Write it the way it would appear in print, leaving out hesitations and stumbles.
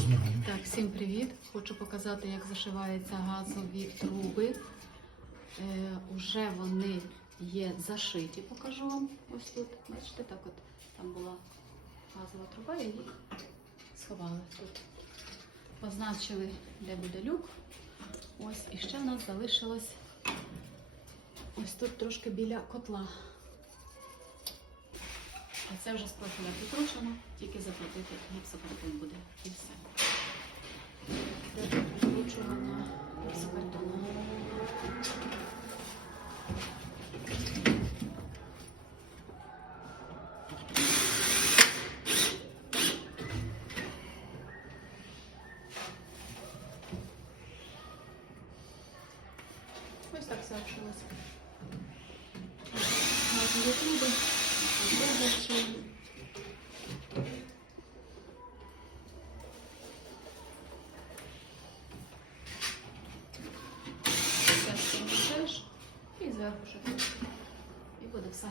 розміром. Так, всім привіт! Хочу показати, як зашиваються газові труби. Уже вони є зашиті, покажу вам. Ось тут, бачите, так от там була газова труба, і її сховали тут. Позначили, де буде люк. Ось, і ще в нас залишилось ось тут трошки біля котла. А це вже з профіля прикручено, тільки закрутити гіпсокартон буде і все. Це прикручування гіпсокартону. Ось так все обшилося. Газові труби. Все розмішаєш і зверху ще. І буде все.